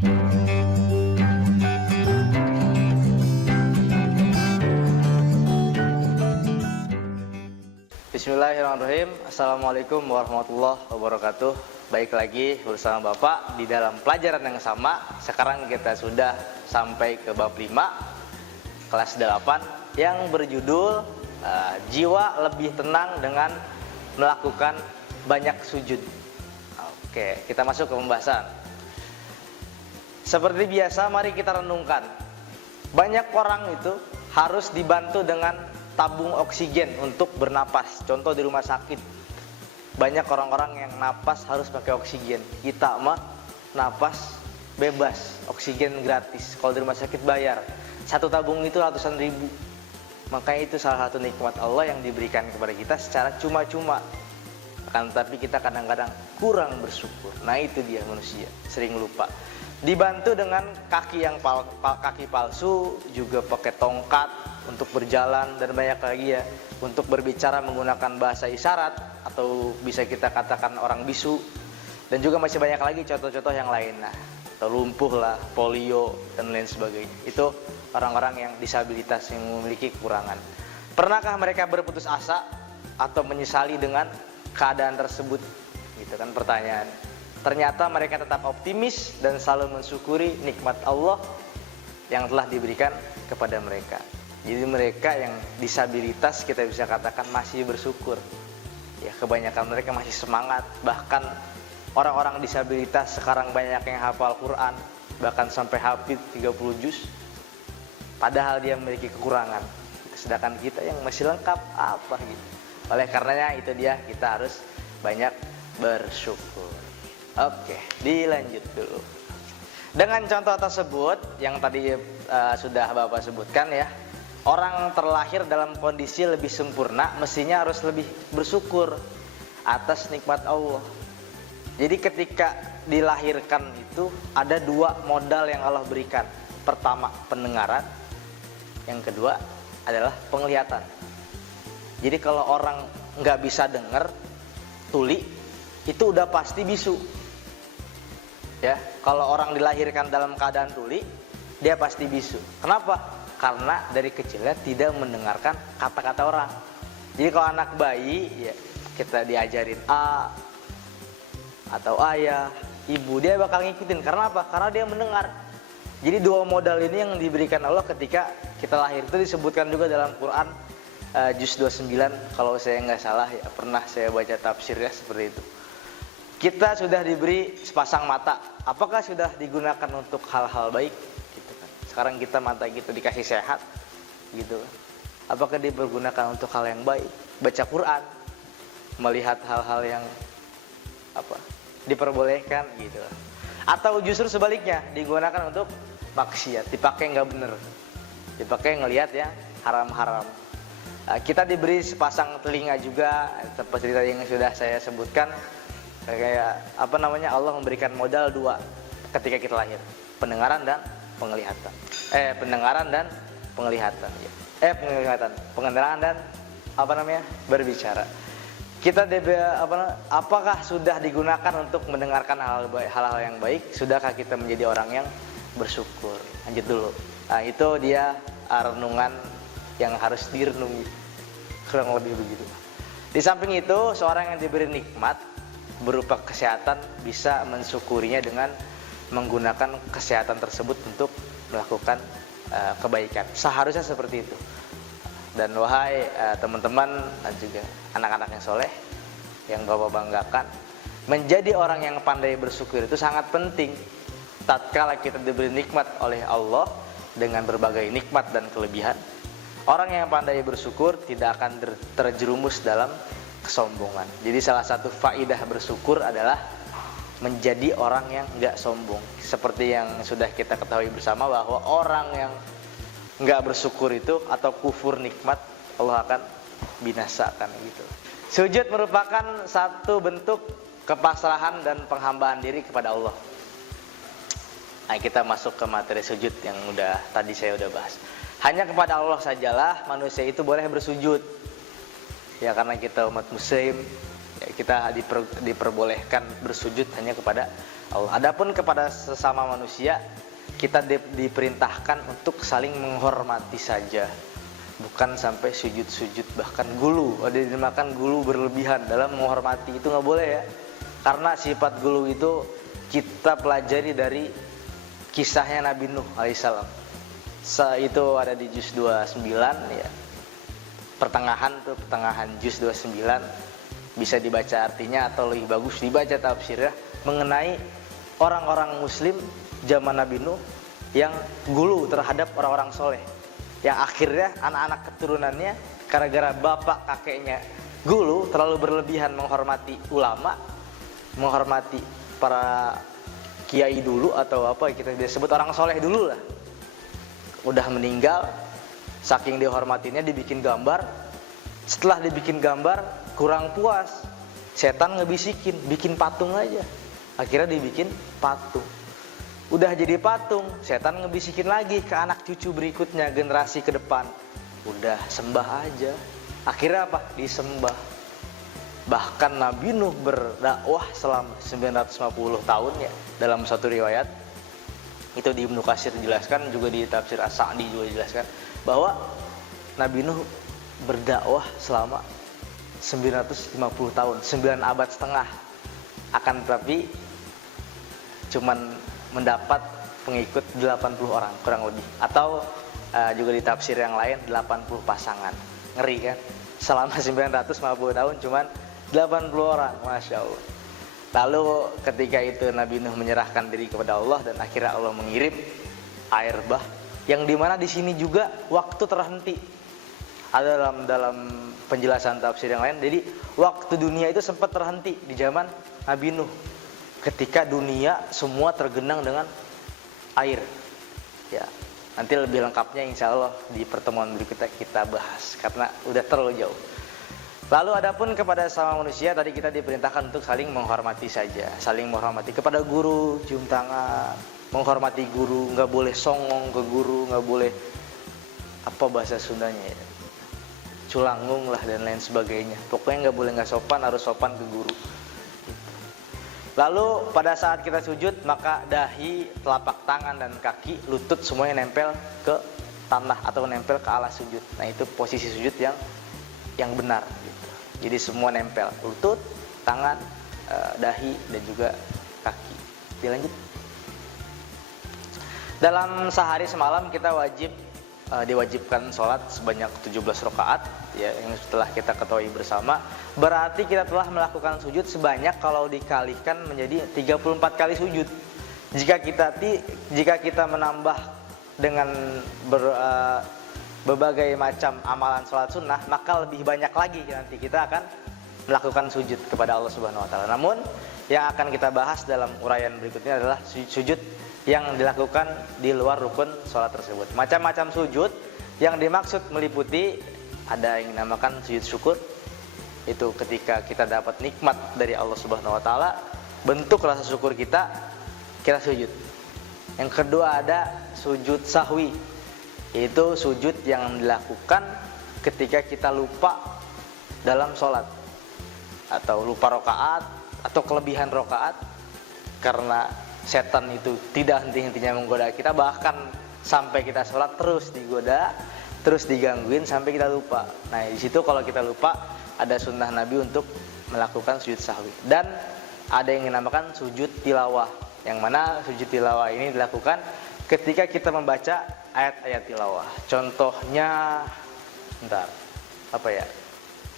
Bismillahirrahmanirrahim. Assalamualaikum warahmatullahi wabarakatuh. Baik lagi bersama Bapak di dalam pelajaran yang sama. Sekarang kita sudah sampai ke bab 5 kelas 8 yang berjudul jiwa lebih tenang dengan melakukan banyak sujud. Oke, kita masuk ke pembahasan. Seperti biasa, mari kita renungkan. Banyak orang itu harus dibantu dengan tabung oksigen untuk bernapas. Contoh di rumah sakit, banyak orang-orang yang napas harus pakai oksigen. Kita mah napas bebas, oksigen gratis. Kalau di rumah sakit bayar. Satu tabung itu ratusan ribu. Makanya itu salah satu nikmat Allah yang diberikan kepada kita secara cuma-cuma. Akan tetapi kita kadang-kadang kurang bersyukur. Nah itu dia manusia, sering lupa. Dibantu dengan kaki yang kaki palsu, juga pakai tongkat untuk berjalan, dan banyak lagi ya, untuk berbicara menggunakan bahasa isyarat atau bisa kita katakan orang bisu, dan juga masih banyak lagi contoh-contoh yang lain. Nah, atau lumpuh lah, polio dan lain sebagainya. Itu orang-orang yang disabilitas yang memiliki kekurangan. Pernahkah mereka berputus asa atau menyesali dengan keadaan tersebut? Gitu kan pertanyaan. Ternyata mereka tetap optimis dan selalu mensyukuri nikmat Allah yang telah diberikan kepada mereka. Jadi mereka yang disabilitas kita bisa katakan masih bersyukur. Ya, kebanyakan mereka masih semangat. Bahkan orang-orang disabilitas sekarang banyak yang hafal Quran, bahkan sampai hafid 30 juz. Padahal dia memiliki kekurangan. Sedangkan kita yang masih lengkap apa gitu. Oleh karenanya itu dia, kita harus banyak bersyukur. Oke, dilanjut dulu. Dengan contoh tersebut yang tadi sudah Bapak sebutkan ya, orang terlahir dalam kondisi lebih sempurna mestinya harus lebih bersyukur atas nikmat Allah. Jadi ketika dilahirkan itu ada dua modal yang Allah berikan. Pertama pendengaran, yang kedua adalah penglihatan. Jadi kalau orang nggak bisa dengar, tuli, itu udah pasti bisu. Ya, kalau orang dilahirkan dalam keadaan tuli, dia pasti bisu. Kenapa? Karena dari kecilnya tidak mendengarkan kata-kata orang. Jadi kalau anak bayi, ya kita diajarin A atau ayah, ibu, dia bakal ngikutin. Karena apa? Karena dia mendengar. Jadi dua modal ini yang diberikan Allah ketika kita lahir. Itu disebutkan juga dalam Quran juz 29, kalau saya nggak salah ya, pernah saya baca tafsirnya seperti itu. Kita sudah diberi sepasang mata. Apakah sudah digunakan untuk hal-hal baik? Gitu kan. Sekarang kita mata kita dikasih sehat, gitu kan. Apakah dipergunakan untuk hal yang baik? Baca Quran, melihat hal-hal yang diperbolehkan, gitu. Atau justru sebaliknya, digunakan untuk maksiat, dipakai nggak bener, dipakai ngelihat yang haram-haram. Kita diberi sepasang telinga juga, seperti tadi yang sudah saya sebutkan. Kayak Allah memberikan modal dua ketika kita lahir, pendengaran dan penglihatan. Pendengaran dan penglihatan. Pendengaran dan berbicara. Kita apakah sudah digunakan untuk mendengarkan hal-hal yang baik? Sudahkah kita menjadi orang yang bersyukur? Lanjut dulu. Nah, itu dia renungan yang harus direnungi, kurang lebih begitu. Di samping itu, seorang yang diberi nikmat berupa kesehatan bisa mensyukurinya dengan menggunakan kesehatan tersebut untuk melakukan kebaikan. Seharusnya seperti itu. Dan wahai teman-teman dan juga anak-anak yang soleh yang Bapak banggakan, menjadi orang yang pandai bersyukur itu sangat penting. Tatkala kita diberi nikmat oleh Allah dengan berbagai nikmat dan kelebihan, orang yang pandai bersyukur tidak akan terjerumus dalam kesombongan. Jadi salah satu faidah bersyukur adalah menjadi orang yang enggak sombong. Seperti yang sudah kita ketahui bersama bahwa orang yang enggak bersyukur itu atau kufur nikmat, Allah akan binasakan gitu. Sujud merupakan satu bentuk kepasrahan dan penghambaan diri kepada Allah. Nah, kita masuk ke materi sujud yang tadi saya udah bahas. Hanya kepada Allah sajalah manusia itu boleh bersujud. Ya, karena kita umat muslim, ya, kita diperbolehkan bersujud hanya kepada Allah. Adapun kepada sesama manusia, kita diperintahkan untuk saling menghormati saja, bukan sampai sujud-sujud, bahkan gulu. Ada dimakan gulu berlebihan dalam menghormati, itu nggak boleh ya. Karena sifat gulu itu kita pelajari dari kisahnya Nabi Nuh alaihissalam. Itu ada di juz 29 ya. Pertengahan juz 29, bisa dibaca artinya atau lebih bagus dibaca tafsirnya, mengenai orang-orang muslim zaman Nabi Nuh yang gulu terhadap orang-orang soleh, yang akhirnya anak-anak keturunannya gara-gara bapak kakeknya gulu, terlalu berlebihan menghormati ulama, menghormati para kiai dulu atau apa kita disebut orang soleh dulu lah, udah meninggal, saking dihormatinya dibikin gambar. Setelah dibikin gambar kurang puas, setan ngebisikin bikin patung aja. Akhirnya dibikin patung. Udah jadi patung, setan ngebisikin lagi ke anak cucu berikutnya, generasi ke depan, udah sembah aja. Akhirnya apa? Disembah. Bahkan Nabi Nuh berdakwah selama 950 tahun ya, dalam satu riwayat. Itu di Ibnu Katsir dijelaskan, juga di tafsir As-Sa'di juga dijelaskan bahwa Nabi Nuh berdakwah selama 950 tahun, 9 abad setengah. Akan tetapi cuman mendapat pengikut 80 orang kurang lebih, atau juga di tafsir yang lain 80 pasangan. Ngeri kan? Selama 950 tahun cuman 80 orang, Masya Allah. Lalu ketika itu Nabi Nuh menyerahkan diri kepada Allah, dan akhirnya Allah mengirim air bah, yang dimana di sini juga waktu terhenti. Ada dalam penjelasan tafsir yang lain, jadi waktu dunia itu sempat terhenti di zaman Nabi Nuh, ketika dunia semua tergenang dengan air. Ya, nanti lebih lengkapnya insya Allah di pertemuan berikutnya kita bahas, karena udah terlalu jauh. Lalu adapun kepada sama manusia, tadi kita diperintahkan untuk saling menghormati saja, saling menghormati kepada guru, cium tangan, menghormati guru, nggak boleh songong ke guru, nggak boleh apa bahasa Sundanya ya, culangung lah dan lain sebagainya. Pokoknya nggak boleh nggak sopan, harus sopan ke guru. Lalu pada saat kita sujud, maka dahi, telapak tangan dan kaki, lutut semuanya nempel ke tanah atau nempel ke alas sujud. Nah itu posisi sujud yang benar gitu. Jadi semua nempel, lutut, tangan, dahi dan juga kaki. Dilanjut. Dalam sehari semalam kita diwajibkan sholat sebanyak 17 rakaat ya, yang setelah kita ketahui bersama. Berarti kita telah melakukan sujud sebanyak, kalau dikalikan menjadi 34 kali sujud. Jika kita menambah dengan berbagai macam amalan sholat sunnah, maka lebih banyak lagi nanti kita akan melakukan sujud kepada Allah Subhanahu wa taala. Namun yang akan kita bahas dalam uraian berikutnya adalah sujud yang dilakukan di luar rukun sholat tersebut. Macam-macam sujud yang dimaksud meliputi, ada yang dinamakan sujud syukur, itu ketika kita dapat nikmat dari Allah Subhanahu wa taala, bentuk rasa syukur kita sujud. Yang kedua ada sujud sahwi, itu sujud yang dilakukan ketika kita lupa dalam sholat, atau lupa rokaat, atau kelebihan rokaat, karena setan itu tidak henti-hentinya menggoda kita, bahkan sampai kita sholat terus digoda, terus digangguin sampai kita lupa. Nah di situ kalau kita lupa, ada sunnah Nabi untuk melakukan sujud sahwi. Dan ada yang dinamakan sujud tilawah, yang mana sujud tilawah ini dilakukan ketika kita membaca ayat-ayat tilawah. Contohnya,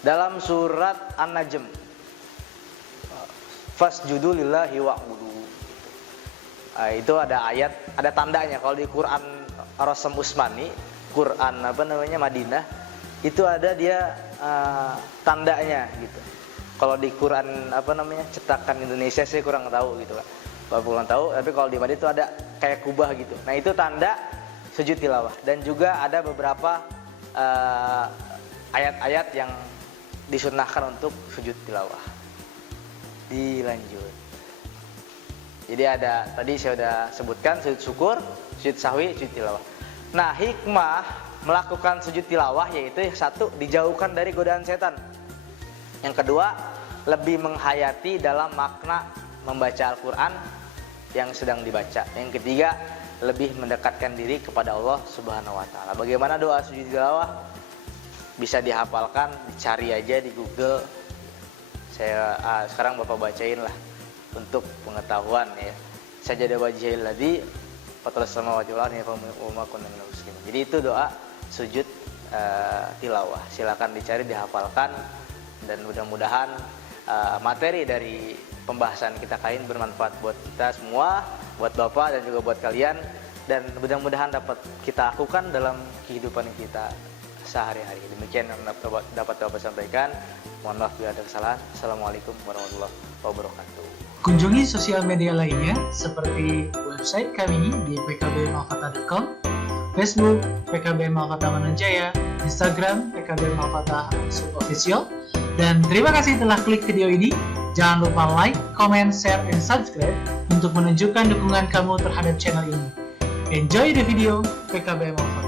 dalam surat An-Najm, fasjudu lillahi wa'budu. Itu ada ayat, ada tandanya. Kalau di Quran Rasam Usmani, Quran Madinah, itu ada dia tandanya gitu. Kalau di Quran cetakan Indonesia saya kurang tahu gitu kan. Bapak kurang tahu, tapi kalau di Madinah itu ada kayak kubah gitu. Nah itu tanda sujud tilawah. Dan juga ada beberapa ayat-ayat yang disunnahkan untuk sujud tilawah. Dilanjut. Jadi ada, tadi saya sudah sebutkan sujud syukur, sujud sahwi, sujud tilawah. Nah hikmah melakukan sujud tilawah yaitu satu, dijauhkan dari godaan setan. Yang kedua, lebih menghayati dalam makna membaca Al-Quran yang sedang dibaca. Yang ketiga, lebih mendekatkan diri kepada Allah Subhanahu wa taala. Bagaimana doa sujud tilawah? Bisa dihafalkan, dicari aja di Google. Sekarang Bapak bacain lah untuk pengetahuan ya. Sajada wajhil ladzi fatras samawati wal ardi wa ma kunna minal muslimin. Jadi itu doa sujud tilawah. Silakan dicari, dihafalkan, dan mudah-mudahan materi dari pembahasan kita kali ini bermanfaat buat kita semua, buat Bapak dan juga buat kalian, dan mudah-mudahan dapat kita lakukan dalam kehidupan kita sehari-hari. Demikian yang dapat Bapak sampaikan. Mohon maaf bila ada kesalahan. Assalamualaikum warahmatullahi wabarakatuh. Kunjungi sosial media lainnya seperti website kami di pkbmalfata.com, Facebook PKB Malfata Mananjaya, Instagram PKB Malfata _official. Dan terima kasih telah klik video ini. Jangan lupa like, comment, share, and subscribe untuk menunjukkan dukungan kamu terhadap channel ini. Enjoy the video PKB Malfata.